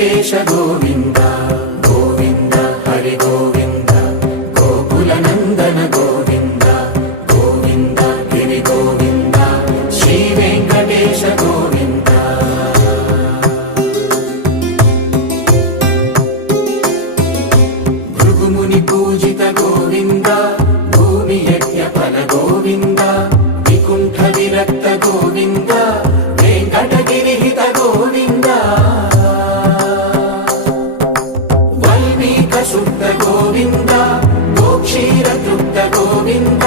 వెంకటేశ గోవింద గోవింద హరి గోవింద గోకుల నందన గోవింద గోవింద గిరి గోవింద శ్రీ వెంకటేశ గోవింద భృగుముని పూజిత గోవింద భూమి యజ్ఞ ఫల గోవింద వికుంఠ విరక్త గోవింద వెంకటగిరి హిత గోవింద వాల్మీక శుద్ధ గోవింద గోక్షీర తృప్త గోవింద